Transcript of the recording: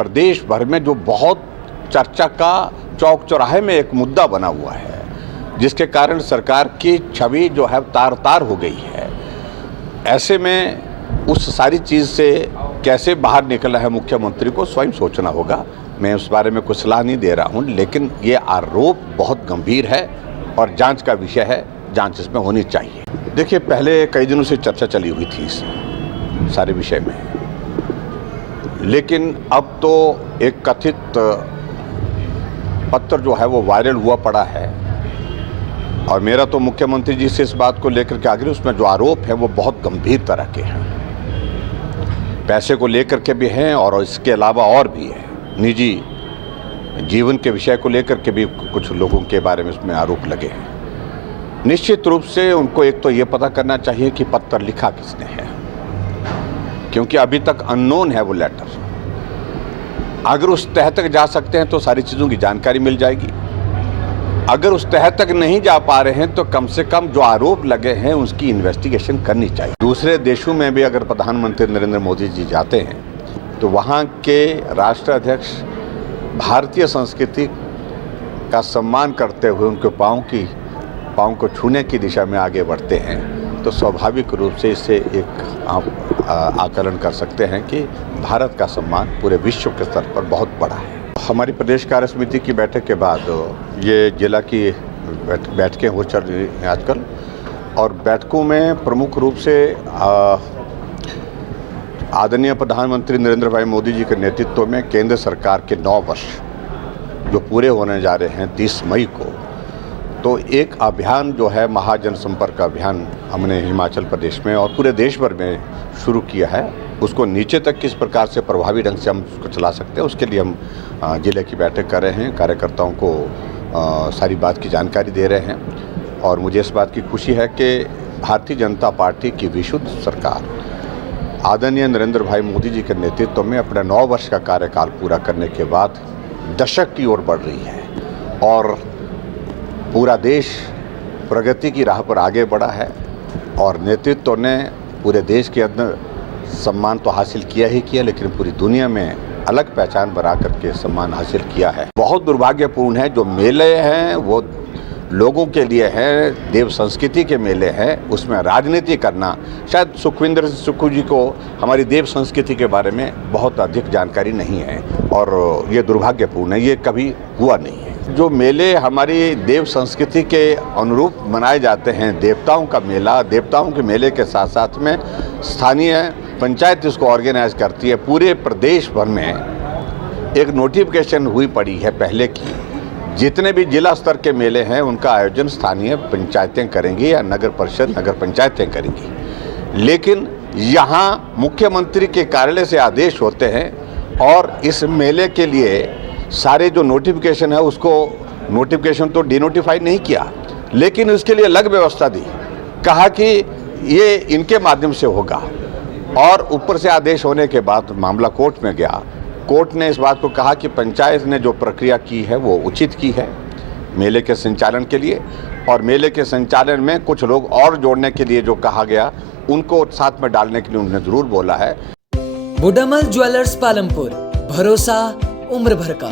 प्रदेश भर में जो बहुत चर्चा का चौक चौराहे में एक मुद्दा बना हुआ है, जिसके कारण सरकार की छवि जो है तार तार हो गई है। ऐसे में उस सारी चीज़ से कैसे बाहर निकलना है मुख्यमंत्री को स्वयं सोचना होगा। मैं उस बारे में कुछ सलाह नहीं दे रहा हूं, लेकिन ये आरोप बहुत गंभीर है और जांच का विषय है, जांच इसमें होनी चाहिए। देखिए, पहले कई दिनों से चर्चा चली हुई थी इस सारे विषय में, लेकिन अब तो एक कथित पत्र जो है वो वायरल हुआ पड़ा है और मेरा तो मुख्यमंत्री जी से इस बात को लेकर के आगे उसमें जो आरोप है वो बहुत गंभीर तरह के हैं। पैसे को लेकर के भी हैं और इसके अलावा और भी है, निजी जीवन के विषय को लेकर के भी कुछ लोगों के बारे में इसमें आरोप लगे हैं। निश्चित रूप से उनको एक तो ये पता करना चाहिए कि पत्र लिखा किसने है, क्योंकि अभी तक अननोन है वो लेटर। अगर उस तह तक जा सकते हैं तो सारी चीज़ों की जानकारी मिल जाएगी। अगर उस तह तक नहीं जा पा रहे हैं तो कम से कम जो आरोप लगे हैं उसकी इन्वेस्टिगेशन करनी चाहिए। दूसरे देशों में भी अगर प्रधानमंत्री नरेंद्र मोदी जी जाते हैं तो वहाँ के राष्ट्राध्यक्ष भारतीय संस्कृति का सम्मान करते हुए उनके पाँव को छूने की दिशा में आगे बढ़ते हैं, तो स्वाभाविक रूप से इससे एक आप आकलन कर सकते हैं कि भारत का सम्मान पूरे विश्व के स्तर पर बहुत बड़ा है। हमारी प्रदेश कार्य समिति की बैठक के बाद ये जिला की बैठकें हो चल रही हैं आजकल, और बैठकों में प्रमुख रूप से आदरणीय प्रधानमंत्री नरेंद्र भाई मोदी जी के नेतृत्व में केंद्र सरकार के 9 वर्ष जो पूरे होने जा रहे हैं 30 मई को, तो एक अभियान जो है महाजन संपर्क अभियान हमने हिमाचल प्रदेश में और पूरे देश भर में शुरू किया है। उसको नीचे तक किस प्रकार से प्रभावी ढंग से हम उसको चला सकते हैं, उसके लिए हम जिले की बैठक कर रहे हैं, कार्यकर्ताओं को सारी बात की जानकारी दे रहे हैं। और मुझे इस बात की खुशी है कि भारतीय जनता पार्टी की विशुद्ध सरकार आदरणीय नरेंद्र भाई मोदी जी के नेतृत्व में अपना 9 वर्ष का कार्यकाल पूरा करने के बाद दशक की ओर बढ़ रही है और पूरा देश प्रगति की राह पर आगे बढ़ा है। और नेतृत्व ने पूरे देश के अंदर सम्मान तो हासिल किया ही किया, लेकिन पूरी दुनिया में अलग पहचान बना करके सम्मान हासिल किया है। बहुत दुर्भाग्यपूर्ण है जो मेले हैं वो लोगों के लिए हैं, देव संस्कृति के मेले हैं, उसमें राजनीति करना। शायद सुखविंदर सुक्खू जी को हमारी देव संस्कृति के बारे में बहुत अधिक जानकारी नहीं है और ये दुर्भाग्यपूर्ण है, ये कभी हुआ नहीं है। जो मेले हमारी देव संस्कृति के अनुरूप मनाए जाते हैं, देवताओं का मेला, देवताओं के मेले के साथ साथ में स्थानीय पंचायत इसको ऑर्गेनाइज करती है। पूरे प्रदेश भर में एक नोटिफिकेशन हुई पड़ी है पहले की, जितने भी जिला स्तर के मेले हैं उनका आयोजन स्थानीय पंचायतें करेंगी या नगर परिषद नगर पंचायतें करेंगी। लेकिन यहाँ मुख्यमंत्री के कार्यालय से आदेश होते हैं और इस मेले के लिए सारे जो नोटिफिकेशन है उसको नोटिफिकेशन तो डिनोटिफाई नहीं किया, लेकिन उसके लिए अलग व्यवस्था दी, कहा कि ये इनके माध्यम से होगा। और ऊपर से आदेश होने के बाद मामला कोर्ट में गया। कोर्ट ने इस बात को कहा कि पंचायत ने जो प्रक्रिया की है वो उचित की है मेले के संचालन के लिए, और मेले के संचालन में कुछ लोग और जोड़ने के लिए जो कहा गया उनको साथ में डालने के लिए उन्होंने जरूर बोला है। बुडामल ज्वेलर्स पालमपुर, भरोसा उम्र भर का।